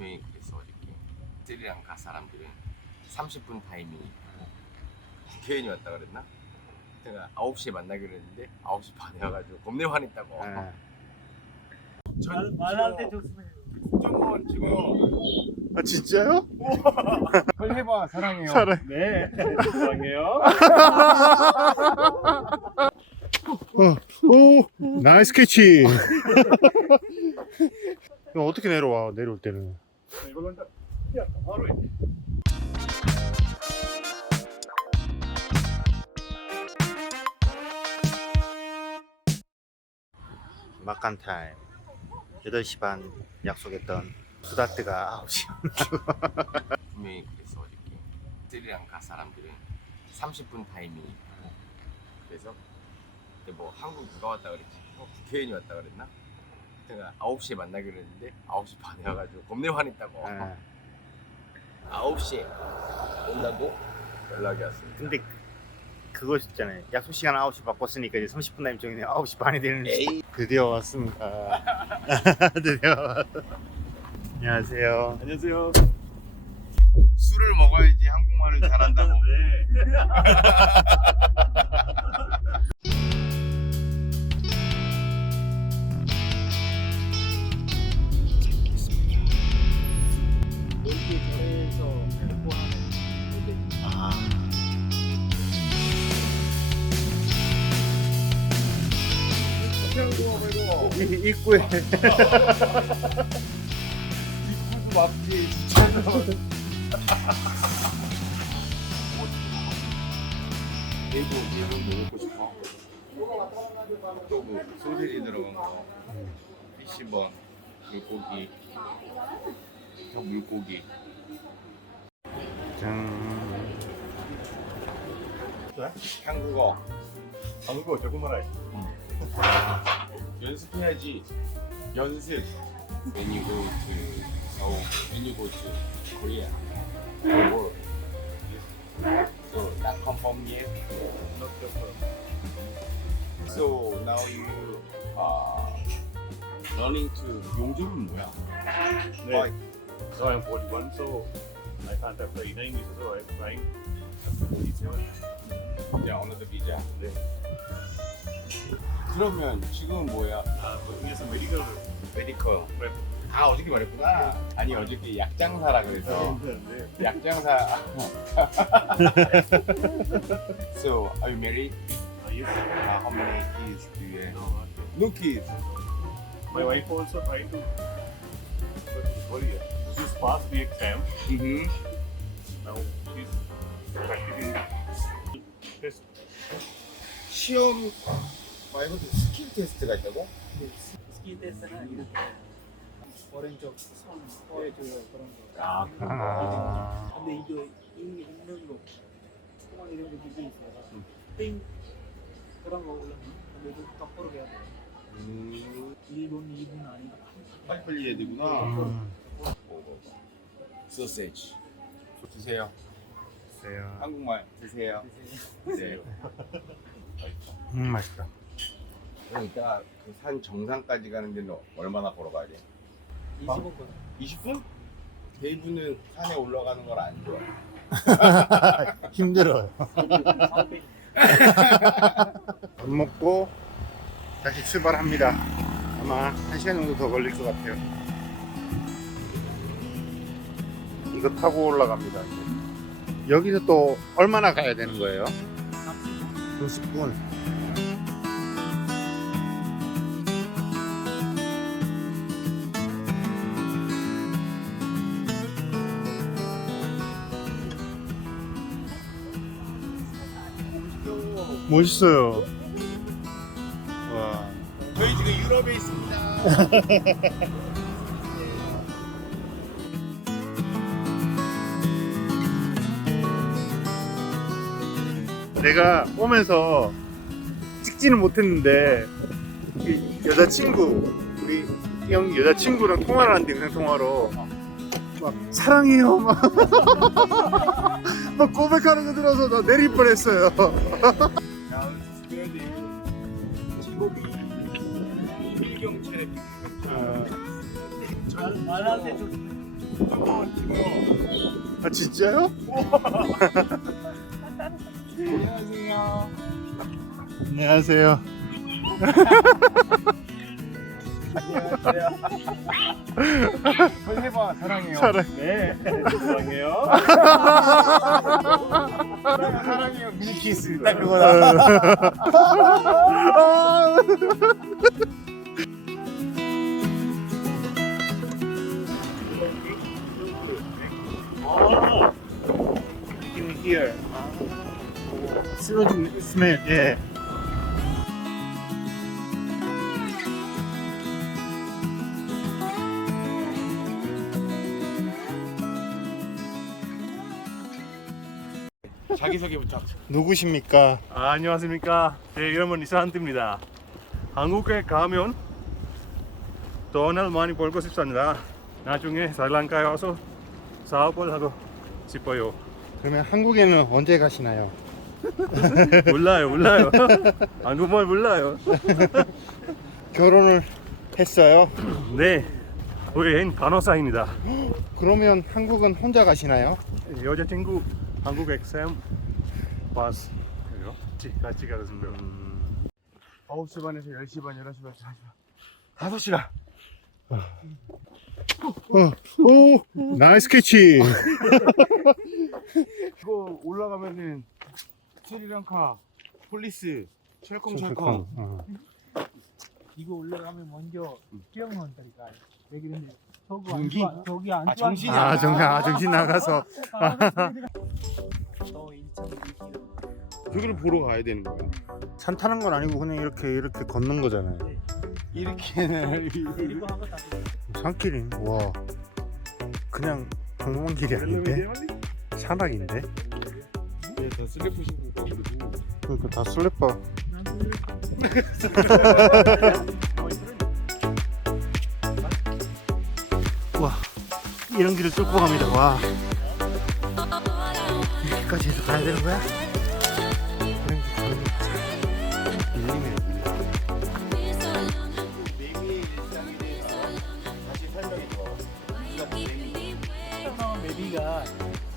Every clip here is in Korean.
분명히 그랬어 어저께 스리랑카 사람들은 30분 타이밍이 교현이 왔다 그랬나? 제가 9시에 만나기로 했는데 9시 반에 와가지고 겁내 화냈다고 네. 전 말할 때 좋습니다. 국정원 지금 아 진짜요? 빨리 해봐 사랑해요 사랑. 네. 사랑해요. 어, 오, 나이스 캐치. 이거 어떻게 내려와? 내려올 때는. 해. 막간 타임. 8시 반 약속했던 수다트가 9시. 분명히 그랬어 어저께 스리랑카 사람들은 30분 타이밍이 그래서 근데 뭐 한국 누가 왔다 그랬지? 어, 국회의원이 왔다 그랬나? 제가 9시에 만나기로 했는데 9시 반에 와가지고 겁내 화냈다고 네. 9시에 온다고 연락이 왔습니다 근데 그거 있잖아요. 약속 시간 9시 바꿨으니까 이제 30분 남정이 9시 반이 되는 에이 드디어 왔습니다. 드디어. 왔- 안녕하세요. 안녕하세요. 술을 먹어야지 한국말을 잘한다고 이- 입구에 맞지 대구 대구도 먹고 싶어 또뭐 소세지 들어간 거 피시번 물고기 저 물고기 짠. 한국어 한국어 조금만 해. 연습해야지 연습 When you go to Seoul, when you go to Korea for work so not confirm yet Not confirm. so now you are learning to 용접은 뭐야? 네. So I'm 41, so I can't apply in English, so I'm trying up to 47. 야 어느덧 비자 네. 그러면 지금은 뭐야? Uh, working as a medical 메디컬 rep. 아 어저께 말했구나 아니 어저께 약장사라 그래서 네. 약장사 So are you married? Uh, yes. Uh, how many kids do you have? No, uh, No kids my wife also trying to to Korea. She's passed the exam. mm-hmm. Now she's practicing test. 시험 말고도 스킬 테스트가 있다고? 스키 테스트는 이렇게 오른쪽 손 보여줘요 그런 거. 아 아. 근데 이거 이 없는 거, 소원 이런 거 되게 있어요. 땡 그런 거 올라면 근데 이거 똑바로 해야 돼. 음, 1분, 2분 아니면 빨리빨리 해야 되구나 음. 소세지 드세요 글쎄요. 한국말 드세요 드세요 음, 맛있다. 이따가 그산 정상까지 가는 데는 얼마나 걸어가야 돼? 20분 거. 20분? 대부는 산에 올라가는 걸 안 좋아해 힘들어요. 300. 밥 먹고 다시 출발합니다. 아마 한 시간 정도 더 걸릴 것 같아요. 이거 타고 올라갑니다. 이제. 여기서 또 얼마나 가야 되는 거예요? 30분. 멋있어요. 와. 저희 지금 유럽에 있습니다 내가 오면서 찍지는 못했는데 이 여자친구 우리 형 여자친구랑 통화를 하는데 그냥 통화로 막 사랑해요 막, 막 고백하는 거 들어서 나 내릴 뻔했어요. 말- 때 좋습니다. 아 진짜요? 안녕하세요. 안녕하세요. 해봐 사랑해요. 사랑. 네, 사랑해요. 사랑해요 밀키스 딱 그거다. in here. 쓰러진 스멜. 예. 자기소개부터. 누구십니까? 아, 안녕하십니까. 제 이름은 이사한트입니다. 한국에 가면 돈을 많이 벌고 싶습니다. 나중에 스리랑카에 와서 사업을 하고 싶어요. 그러면 한국에는 언제 가시나요? 몰라요, 몰라요. 한국말 몰라요. 결혼을 했어요. 네, 우리 애인 간호사입니다. 그러면 한국은 혼자 가시나요? 여자친구 한국 엑셈 파스 그래요? 같이 같이 가겠습니다. 9시 반에서 10시 반, 11시 반, 5시간. 5시간. 어, 오, 나이스 캐치. 이거 올라가면은 스리랑카 폴리스 철컹철컹. 어. 이거 올라가면 먼저 뛰어나온다니까. 왜 그러냐? 저거 안 전기? 좋아. 저기 안 아, 좋아. 정신이 아, 정신, 아, 정신 나가서. 너 1.2km. 저기를 보러 가야 되는 거야. 산 타는 건 아니고 그냥 이렇게 이렇게 걷는 거잖아요. 이렇게는 데리고 한 것도 아니고. 산길이 와 그냥 평범한 길이 아닌데 산악인데 더 슬리퍼 신고 가거든. 그러니까 다 슬래퍼. 와 이런 길을 뚫고 갑니다 와 여기까지 해서 가야 되는 거야? 이런 길 가는 거 진짜 밀림이네 밀림 다시 설명해 줘. 처음 베비가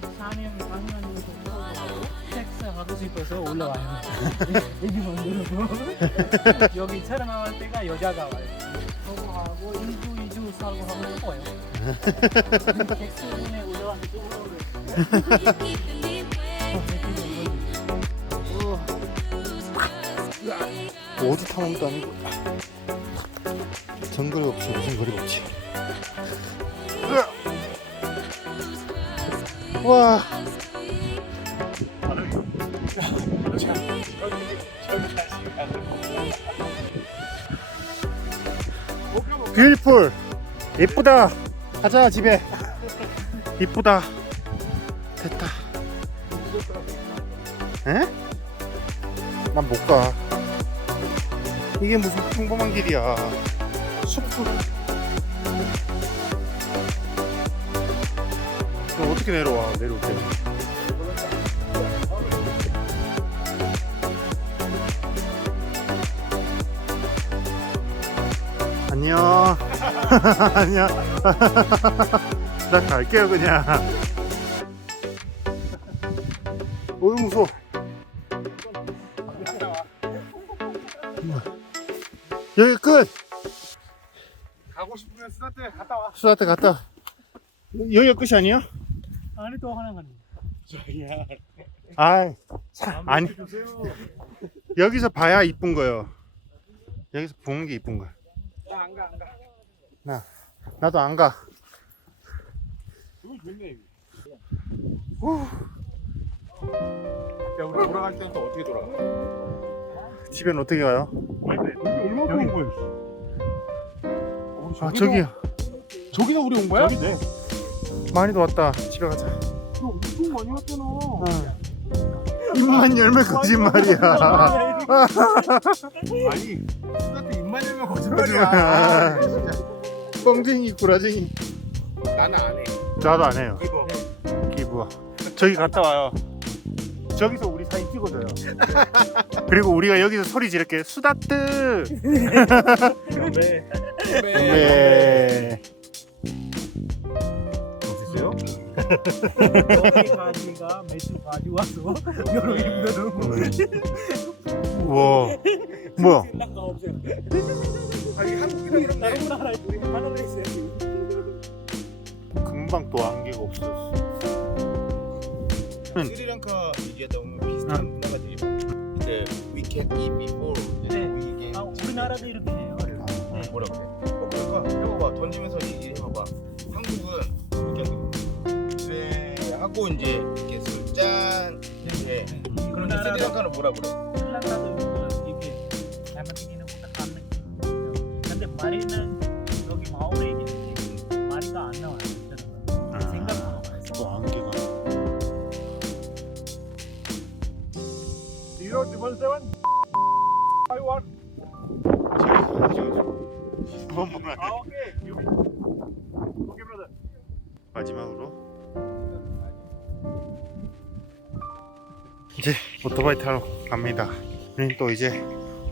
14년 강남에서 올라가고 섹스 하고 싶어서 올라와요. 애기 만들고 여기 촬영할 때가 여자가 와요. 저거 하고 1주 2주 살고 하면. 섹스룸에 올라가서 또 올라오래. 어디 타는 것도 아니고 정거리 없지 무슨 거리 없지 와 뷰티풀 이쁘다 가자 집에 이쁘다 됐다 에? 난 못 가. 이게 무슨 평범한 길이야. 숲을. 어떻게 내려와, 내려올 때? 안녕. 안녕. 나 갈게요, 그냥. 어이, 무서워. 여기 끝! 가고 싶으면 스타트 갔다 와. 수다한테 갔다. 와. 여기가 끝이 아니야? 안에 또 하나 가는. 저기야. 아, 사, 아니. 여기서 봐야 이쁜 거요. 여기서 보는 게 이쁜 거야. 나 안 가, 안 가. 나, 나도 안 가. 이거 좋네. 야, 우리 돌아갈 때는 또 어떻게 돌아가? 집엔 어떻게 가요? 얼마 온 거야? 아, 저기요. 저기서 우리 온 거야? 저기네. 많이도 왔다. 집에 가자. 너 엄청 많이 왔잖아. 어. 입만 열면 거짓말이야. 아니, 열면 거짓말이야. 진짜. 뻥쟁이, 구라쟁이. 나는 안 해. 나도 안 해요. 이거. 기부와. 저기 갔다 와요. 저기서 우리 사진 찍어줘요. 그리고 우리가 여기서 소리 지를게. 수다뜨! 네. 네. 여기까지가 매주 가져와서 여러 힘들어. 우와 뭐야 없어요. 아니 한국이랑 이런 다른 나라에 우리 하나로 있어요. 금방 또 안개가 없어졌어 스리랑카 얘기하다 보면 비슷한 문화가 되게. 이제 we can eat before 네. we can 아, 우리나라도 이렇게 해요. 네. 뭐라 그래? 어, 그러니까 해봐봐 던지면서 얘기해봐봐 한국은 이렇게 네 하고 이제 이렇게 술짠 이렇게 그런데 우리나라도 스리랑카는 뭐라 그래? 스리랑카도 이렇게 잘못되기는 보다 가는 근데 말이는 여기 마을에 있는데 말이가 안 나와요. 저는. 아. 생각보다 많이 또 안개가 Zero triple seven five one. 두번 보면 Ah, okay. You. Okay, brother. 마지막으로 이제 오토바이 타러 갑니다. 우리는 또 이제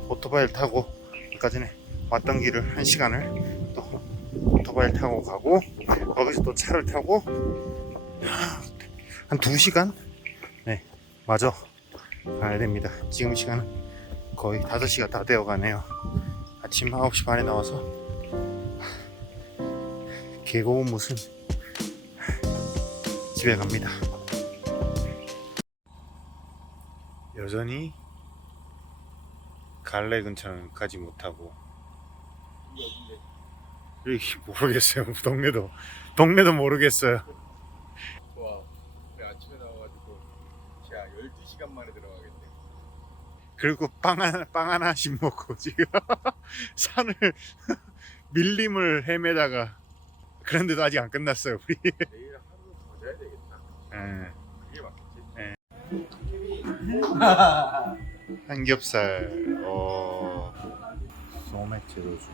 오토바이를 타고 아까 전에 왔던 길을 한 시간을 또 오토바이를 타고 가고 거기서 또 차를 타고 한두 시간 네 마저 가야 됩니다. 지금 시간은 거의 5시가 다 되어 가네요. 아침 9시 반에 나와서 계곡은 무슨 집에 갑니다. 여전히 갈래 근처는 가지 못하고 여기 모르겠어요. 동네도 동네도 모르겠어요. 와 우리 아침에 나와가지고 자 12시간 만에 들어가겠네 그리고 빵 하나 빵 하나씩 먹고 지금 산을 밀림을 헤매다가 그런데도 아직 안 끝났어요. 우리. 내일 하루 더 자야 되겠다 예. 그게 맞겠지? 네. 삼겹살, 어, 소맥 재료주.